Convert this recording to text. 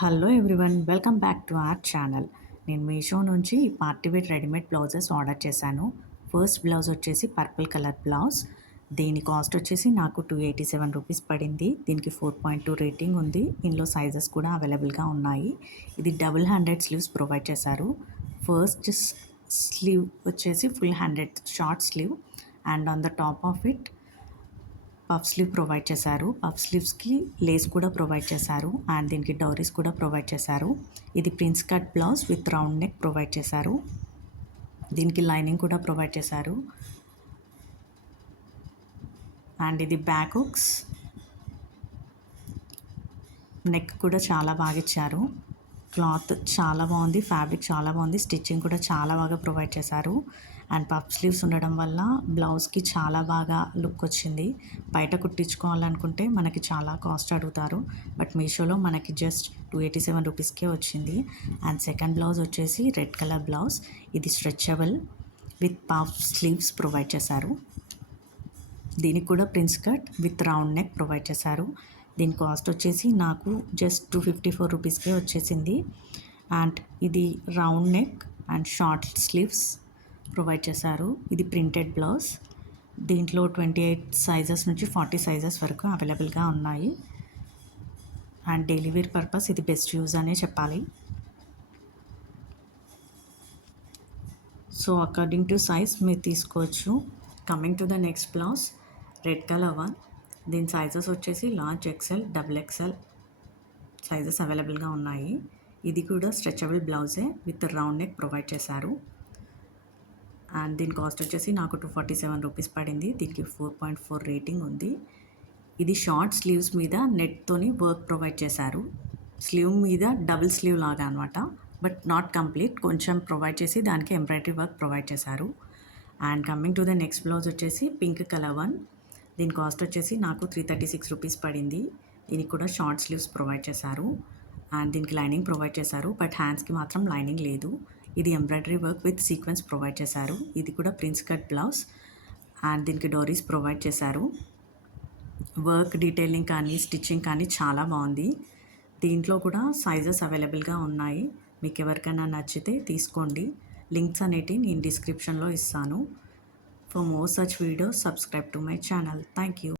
Hello everyone, welcome back to our channel. నేను మీషో నుంచి party wear readymade blouses order చేశాను. First blouse వచ్చేసి purple colour blouse. దీని cost వచ్చేసి నాకు 287 రూపీస్ పడింది. దీనికి 4.2 రేటింగ్ ఉంది. ఇందులో సైజెస్ కూడా అవైలబుల్గా ఉన్నాయి. ఇది డబుల్ హ్యాండెడ్ స్లీవ్స్ ప్రొవైడ్ చేశారు. ఫస్ట్ స్లీవ్ వచ్చేసి full handed short slew and on the top of it puff slew provide చేశారు. పఫ్ స్లీవ్స్కి లేస్ కూడా ప్రొవైడ్ చేశారు అండ్ దీనికి డౌరీస్ కూడా ప్రొవైడ్ చేశారు. ఇది prince cut blouse with round neck provide చేశారు. దీనికి లైనింగ్ కూడా ప్రొవైడ్ చేశారు అండ్ ఇది బ్యాక్ హుక్స్. నెక్ కూడా చాలా బాగా ఇచ్చారు. క్లాత్ చాలా బాగుంది, ఫ్యాబ్రిక్ చాలా బాగుంది, స్టిచ్చింగ్ కూడా చాలా బాగా ప్రొవైడ్ చేశారు అండ్ పఫ్ స్లీవ్స్ ఉండడం వల్ల బ్లౌజ్కి చాలా బాగా లుక్ వచ్చింది. బయట కుట్టించుకోవాలనుకుంటే మనకి చాలా కాస్ట్ అడుగుతారు, బట్ మీషోలో మనకి జస్ట్ 287 రూపీస్కే వచ్చింది. అండ్ సెకండ్ బ్లౌజ్ వచ్చేసి రెడ్ కలర్ బ్లౌజ్. ఇది stretchable with puff sleeves provide చేశారు. దీనికి కూడా prince cut with round neck provide చేశారు. దీని కాస్ట్ వచ్చేసి నాకు జస్ట్ 254 రూపీస్కే వచ్చేసింది. అండ్ ఇది round neck and short sleeves provide చేశారు. ఇది ప్రింటెడ్ బ్లౌజ్. దీంట్లో 28 సైజెస్ నుంచి 40 సైజెస్ వరకు అవైలబుల్గా ఉన్నాయి అండ్ డైలీ వేర్ పర్పస్ ఇది బెస్ట్ యూజ్ అనే చెప్పాలి. సో అకార్డింగ్ టు సైజ్ మీరు తీసుకోవచ్చు. Coming to the next blouse, red colour one. దీని సైజెస్ వచ్చేసి large, XL, double XL sizes అవైలబుల్గా ఉన్నాయి. ఇది కూడా స్ట్రెచబుల్ బ్లౌజే విత్ రౌండ్ నెక్ ప్రొవైడ్ చేశారు అండ్ దీని కాస్ట్ వచ్చేసి నాకు 247 రూపీస్ పడింది. దీనికి 4.4 రేటింగ్ ఉంది. ఇది షార్ట్ స్లీవ్స్ మీద నెట్తోని వర్క్ ప్రొవైడ్ చేశారు. స్లీవ్ మీద డబుల్ స్లీవ్ లాగా అనమాట, బట్ నాట్ కంప్లీట్, కొంచెం ప్రొవైడ్ చేసి దానికి ఎంబ్రాయిడరీ వర్క్ ప్రొవైడ్ చేశారు. And coming to the next blouse వచ్చేసి పింక్ కలర్ వన్. దీని కాస్ట్ వచ్చేసి నాకు 336 రూపీస్ పడింది. దీనికి కూడా షార్ట్ స్లీవ్స్ ప్రొవైడ్ చేశారు అండ్ దీనికి లైనింగ్ ప్రొవైడ్ చేశారు, బట్ హ్యాండ్స్కి మాత్రం లైనింగ్ లేదు. ఇది embroidery work with sequence provide చేశారు. ఇది కూడా ప్రిన్స్ కట్ బ్లౌజ్ అండ్ దీనికి డోరీస్ ప్రొవైడ్ చేశారు. వర్క్ డీటెయిలింగ్ కానీ స్టిచ్చింగ్ కానీ చాలా బాగుంది. దీంట్లో కూడా సైజెస్ అవైలబుల్గా ఉన్నాయి. మీకు ఎవరికైనా నచ్చితే తీసుకోండి. లింక్స్ అనేటివి నేను డిస్క్రిప్షన్లో ఇస్తాను. For more such videos, subscribe to my channel. Thank you.